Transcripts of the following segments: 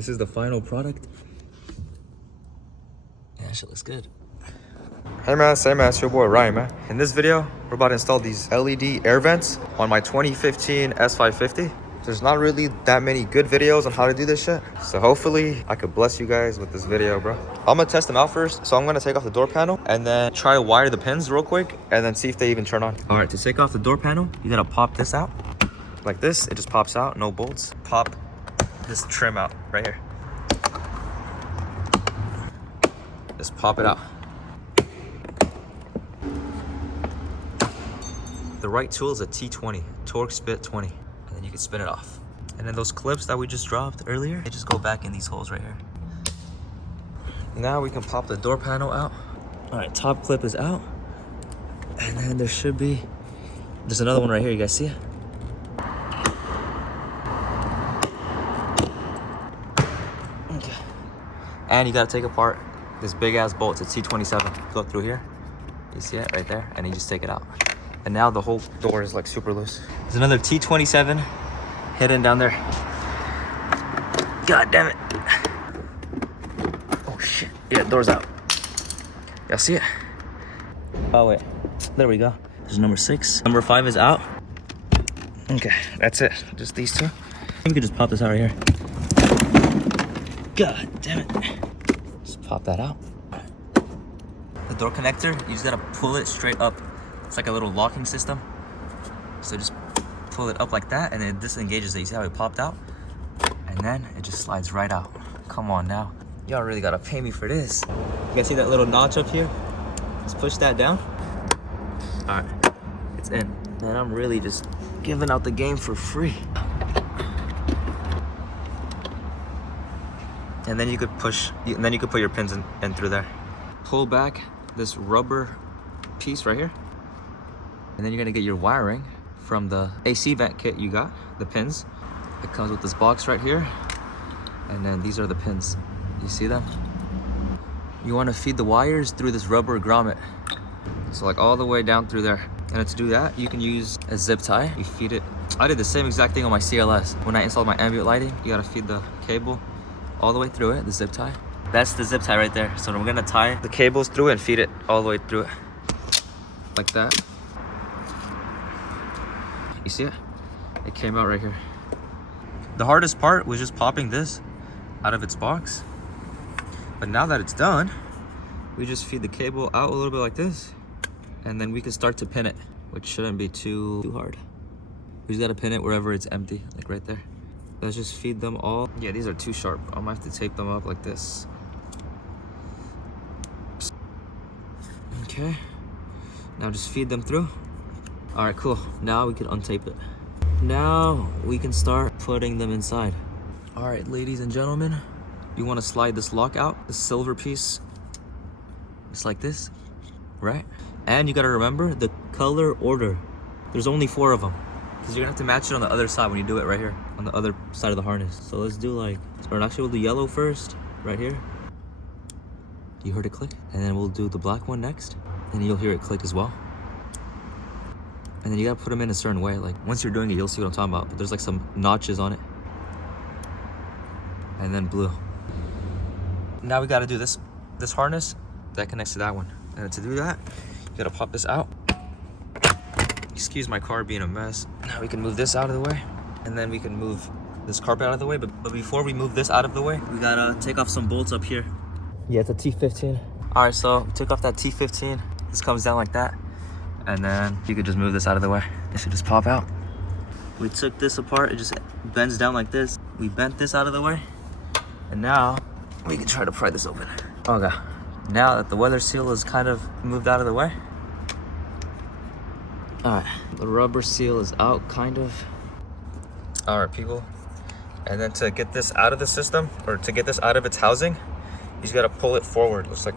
This is the final product. Yeah, that shit looks good. Hey man, same man, it's your boy Ryan, man. In this video, we're about to install these LED air vents on my 2015 S550. There's not really that many good videos on how to do this shit. So hopefully I could bless you guys with this video, bro. I'm gonna test them out first. So I'm gonna take off the door panel and then try to wire the pins real quick and then see if they even turn on. All right, to take off the door panel, you gotta pop this out. Like this, it just pops out, no bolts. Pop this trim out right here. Just pop it out. The right tool is a T20, torque spit 20, and then you can spin it off. And then those clips that we just dropped earlier, they just go back in these holes right here. Now we can pop the door panel out. All right, top clip is out. And then there's another one right here, you guys see it? Okay. And you gotta take apart this big ass bolt. It's a T27. Go through here, you see it right there, and you just take it out. And now the whole door is like super loose. There's another T27 hidden down there. God damn it. Oh shit. Yeah, door's out. Y'all see it? Oh wait, there we go. There's number 6. Number 5 is out. Okay, that's it. Just these two. We could just pop this out right here. God damn it. Just pop that out. The door connector, you just gotta pull it straight up. It's like a little locking system. So just pull it up like that and it disengages it. You see how it popped out? And then it just slides right out. Come on now. Y'all really gotta pay me for this. You guys see that little notch up here? Just push that down. All right, it's in. Man, I'm really just giving out the game for free. And then you could push, and then you could put your pins in through there. Pull back this rubber piece right here. And then you're gonna get your wiring from the AC vent kit you got, the pins. It comes with this box right here. And then these are the pins. You see them? You wanna feed the wires through this rubber grommet. So like all the way down through there. And to do that, you can use a zip tie. You feed it. I did the same exact thing on my CLS. When I installed my ambient lighting, you gotta feed the cable all the way through it, the zip tie. That's the zip tie right there. So we're gonna tie the cables through it and feed it all the way through it. Like that. You see it? It came out right here. The hardest part was just popping this out of its box. But now that it's done, we just feed the cable out a little bit like this, and then we can start to pin it, which shouldn't be too hard. We just gotta pin it wherever it's empty, like right there. Let's just feed them all. Yeah, these are too sharp. I'm gonna have to tape them up like this. Okay. Now just feed them through. All right, cool. Now we can untape it. Now we can start putting them inside. All right, ladies and gentlemen, you want to slide this lock out, the silver piece, just like this, right? And you got to remember the color order. There's only 4 of them because you're gonna have to match it on the other side when you do it right here on the other side of the harness. So let's do like, or actually we'll do yellow first, right here. You heard it click, and then we'll do the black one next, and you'll hear it click as well. And then you gotta put them in a certain way. Like once you're doing it, you'll see what I'm talking about. But there's like some notches on it. And then blue. Now we gotta do this harness that connects to that one. And to do that, you gotta pop this out. Excuse my car being a mess. Now we can move this out of the way. And then we can move this carpet out of the way. But before we move this out of the way, we gotta take off some bolts up here. Yeah, it's a T15. All right, so we took off that T15. This comes down like that. And then you could just move this out of the way. It should just pop out. We took this apart, it just bends down like this. We bent this out of the way. And now we can try to pry this open. Okay, now that the weather seal is kind of moved out of the way. All right, the rubber seal is out, kind of. All right, people. And then to get this out of the system, or to get this out of its housing, you just gotta pull it forward. Looks like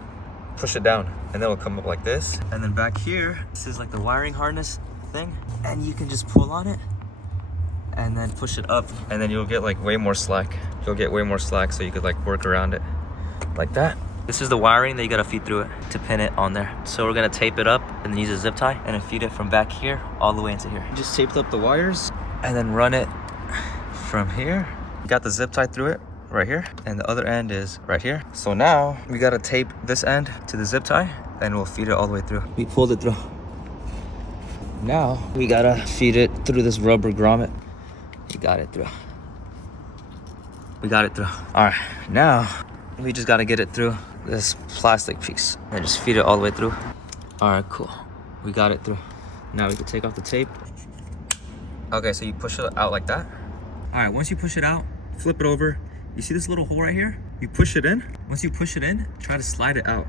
push it down, and then it'll come up like this. And then back here, this is like the wiring harness thing, and you can just pull on it and then push it up, and then you'll get like way more slack. You'll get way more slack, so you could like work around it like that. This is the wiring that you gotta feed through it to pin it on there. So we're gonna tape it up and then use a zip tie and then feed it from back here all the way into here. Just taped up the wires and then run it from here. You got the zip tie through it, right here, and the other end is right here. So now we gotta tape this end to the zip tie, and we'll feed it all the way through. We pulled it through. Now we gotta feed it through this rubber grommet. We got it through. We got it through. All right, now we just gotta get it through this plastic piece and just feed it all the way through. All right, cool. We got it through. Now we can take off the tape. Okay, so you push it out like that. All right, once you push it out, flip it over. You see this little hole right here? You push it in. Once you push it in, try to slide it out.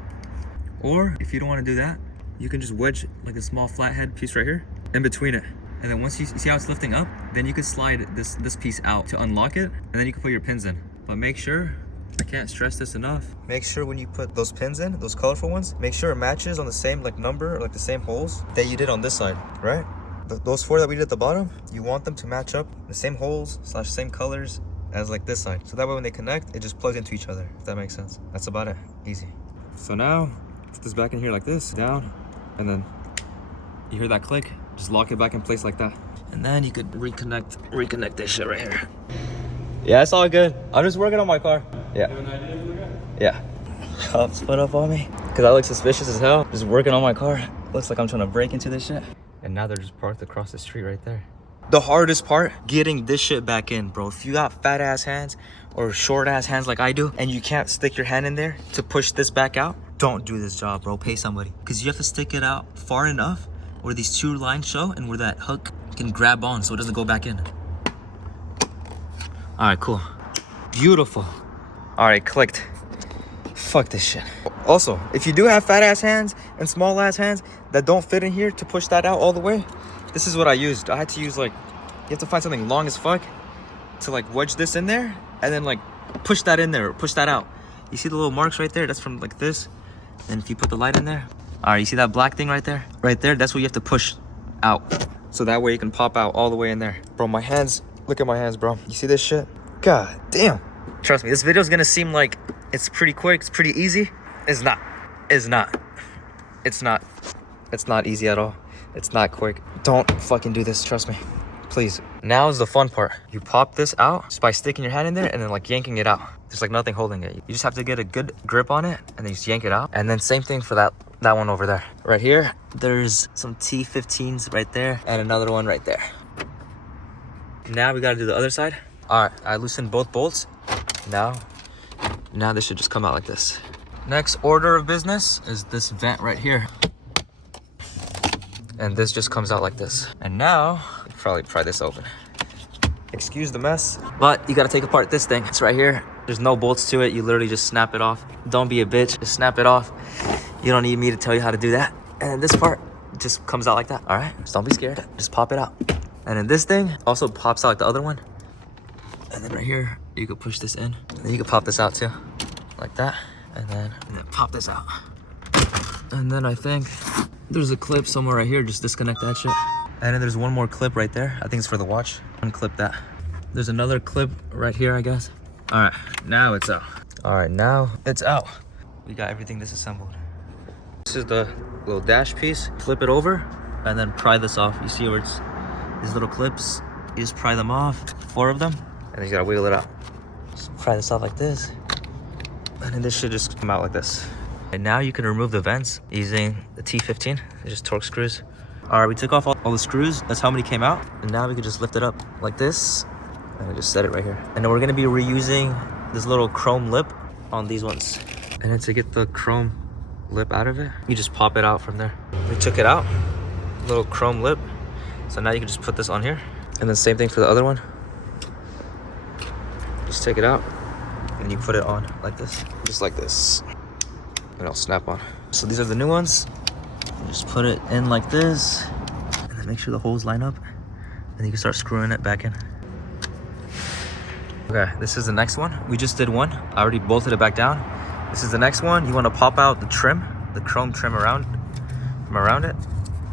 Or if you don't want to do that, you can just wedge like a small flathead piece right here in between it. And then once you see how it's lifting up, then you can slide this piece out to unlock it, and then you can put your pins in. But make sure, I can't stress this enough, make sure when you put those pins in, those colorful ones, make sure it matches on the same like number or like the same holes that you did on this side, right? Those 4 that we did at the bottom, you want them to match up the same holes / same colors as like this side. So that way when they connect, it just plugs into each other, if that makes sense. That's about it, easy. So now, put this back in here like this, down, and then you hear that click, just lock it back in place like that. And then you could reconnect this shit right here. Yeah, it's all good. I'm just working on my car. Yeah. You have an idea for the guy? Yeah. Cops put up on me, because I look suspicious as hell. Just working on my car. Looks like I'm trying to break into this shit. And now they're just parked across the street right there. The hardest part, getting this shit back in, bro. If you got fat ass hands or short ass hands like I do, and you can't stick your hand in there to push this back out, don't do this job, bro. Pay somebody. Because you have to stick it out far enough where these 2 lines show and where that hook can grab on so it doesn't go back in. All right, cool. Beautiful. All right, clicked. Fuck this shit. Also, if you do have fat ass hands and small ass hands that don't fit in here to push that out all the way, this is what I used. I had to use like, you have to find something long as fuck to like wedge this in there and then like push that in there or push that out. You see the little marks right there? That's from like this. And if you put the light in there, all right, you see that black thing right there? Right there, that's what you have to push out. So that way you can pop out all the way in there. Bro, my hands, look at my hands, bro. You see this shit? God damn. Trust me, this video is gonna seem like it's pretty quick, it's pretty easy. It's not. It's not. It's not. It's not easy at all. It's not quick. Don't fucking do this, trust me. Please. Now is the fun part. You pop this out just by sticking your hand in there and then like yanking it out. There's like nothing holding it. You just have to get a good grip on it and then you just yank it out. And then same thing for that one over there. Right here, there's some T15s right there and another one right there. Now we gotta do the other side. All right, I loosened both bolts. Now this should just come out like this. Next order of business is this vent right here. And this just comes out like this. And now, probably pry this open. Excuse the mess, but you gotta take apart this thing. It's right here. There's no bolts to it. You literally just snap it off. Don't be a bitch, just snap it off. You don't need me to tell you how to do that. And this part just comes out like that, all right? Just don't be scared, just pop it out. And then this thing also pops out like the other one. And then right here, you could push this in. And then you could pop this out too, like that. And then pop this out. And then I think there's a clip somewhere right here. Just disconnect that shit. And then there's one more clip right there. I think it's for the watch. Unclip that. There's another clip right here, I guess. All right, now it's out. All right, now it's out. We got everything disassembled. This is the little dash piece. Flip it over and then pry this off. You see where it's these little clips? You just pry them off, 4 of them, and then you gotta wiggle it out. Just pry this off like this. And then this should just come out like this. And now you can remove the vents using the T15. It's just torque screws. All right, we took off all the screws. That's how many came out. And now we can just lift it up like this. And I just set it right here. And then we're gonna be reusing this little chrome lip on these ones. And then to get the chrome lip out of it, you just pop it out from there. We took it out, little chrome lip. So now you can just put this on here. And then same thing for the other one. Just take it out and you put it on like this, just like this. And it'll snap on. So these are the new ones. You just put it in like this and then make sure the holes line up and you can start screwing it back in. Okay, this is the next one. We just did one. I already bolted it back down. This is the next one. You want to pop out the trim, the chrome trim from around it.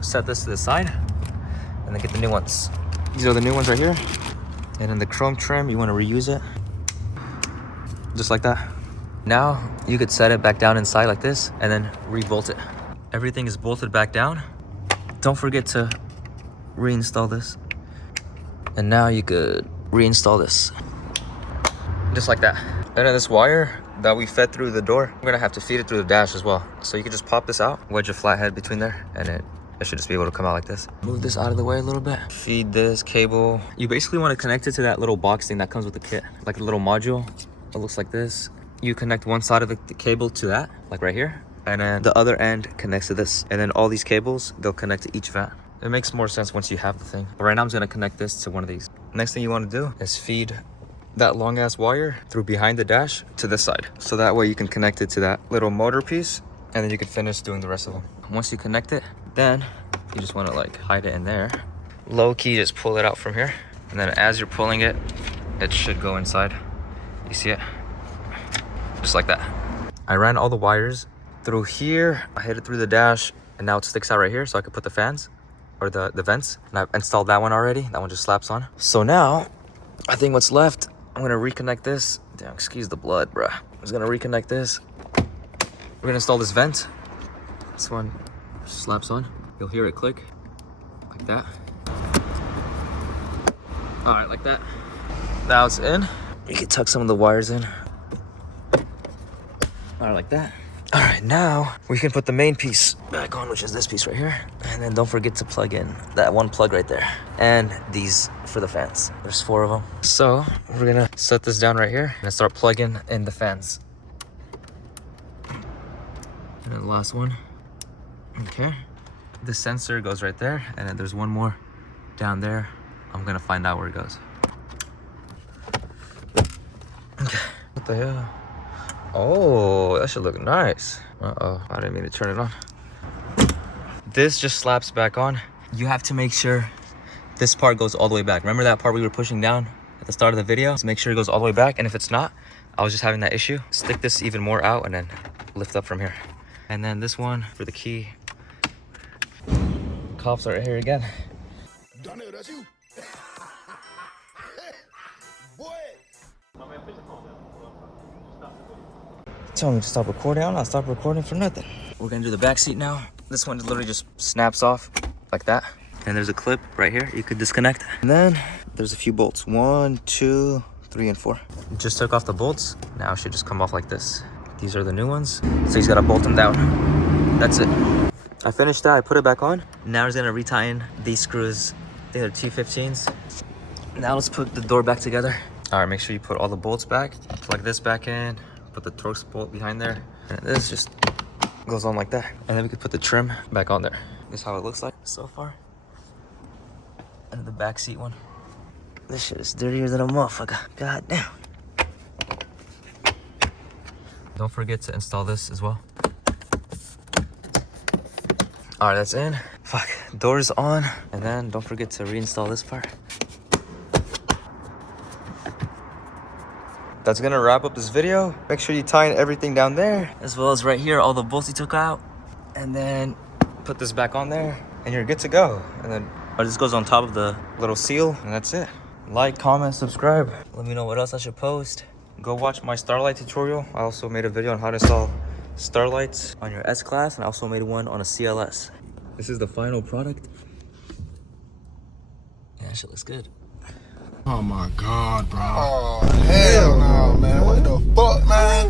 Set this to the side and then get the new ones. These are the new ones right here. And then the chrome trim, you want to reuse it. Just like that. Now you could set it back down inside like this and then re-bolt it. Everything is bolted back down. Don't forget to reinstall this. And now you could reinstall this. Just like that. And then this wire that we fed through the door, we're gonna have to feed it through the dash as well. So you can just pop this out, wedge a flathead between there, and it should just be able to come out like this. Move this out of the way a little bit. Feed this cable. You basically want to connect it to that little box thing that comes with the kit, like a little module. It looks like this. You connect one side of the cable to that, like right here, and then the other end connects to this. And then all these cables, they'll connect to each vent. It makes more sense once you have the thing. But right now I'm just gonna connect this to one of these. Next thing you want to do is feed that long ass wire through behind the dash to this side. So that way you can connect it to that little motor piece, and then you can finish doing the rest of them. Once you connect it, then you just want to like hide it in there. Low key, just pull it out from here. And then as you're pulling it, it should go inside. You see it? Just like that. I ran all the wires through here. I hit it through the dash, and now it sticks out right here, so I could put the fans or the vents. And I've installed that one already. That one just slaps on. So now I think what's left, I'm gonna reconnect this. Damn, excuse the blood, bruh. I'm just gonna reconnect this. We're gonna install this vent. This one slaps on. You'll hear it click, like that. All right, like that. Now it's in. You can tuck some of the wires in. All right, like that. All right, now we can put the main piece back on, which is this piece right here. And then don't forget to plug in that one plug right there. And these for the fans. There's 4 of them. So we're gonna set this down right here and start plugging in the fans. And then the last one. Okay. The sensor goes right there. And then there's one more down there. I'm gonna find out where it goes. Okay. What the hell? Oh, that should look nice. Uh-oh, I didn't mean to turn it on. This just slaps back on. You have to make sure this part goes all the way back. Remember that part we were pushing down at the start of the video? So make sure it goes all the way back, and if it's not, I was just having that issue. Stick this even more out and then lift up from here. And then this one for the key. Cops are right here again. Donnell, that's you. Boy. Tell me to stop recording. I'm not stop recording for nothing. We're gonna do the back seat now. This one literally just snaps off like that. And there's a clip right here you could disconnect. And then there's a few bolts. 1, 2, 3, and 4. Just took off the bolts. Now it should just come off like this. These are the new ones. So he's gotta bolt them down. That's it. I finished that, I put it back on. Now he's gonna retie in these screws. They're T15s. Now let's put the door back together. All right, make sure you put all the bolts back. Plug this back in. Put the Torx bolt behind there. And this just goes on like that. And then we could put the trim back on there. This is how it looks like so far. And the back seat one. This shit is dirtier than a motherfucker. God damn. Don't forget to install this as well. All right, that's in. Fuck, door's on. And then don't forget to reinstall this part. That's gonna wrap up this video. Make sure you tie in everything down there, as well as right here, all the bolts you took out. And then put this back on there, and you're good to go. And then this goes on top of the little seal, and that's it. Like, comment, subscribe. Let me know what else I should post. Go watch my Starlight tutorial. I also made a video on how to install Starlights on your S-Class, and I also made one on a CLS. This is the final product. Yeah, that shit looks good. Oh my God, bro. Oh, hell no, man. What the fuck, man?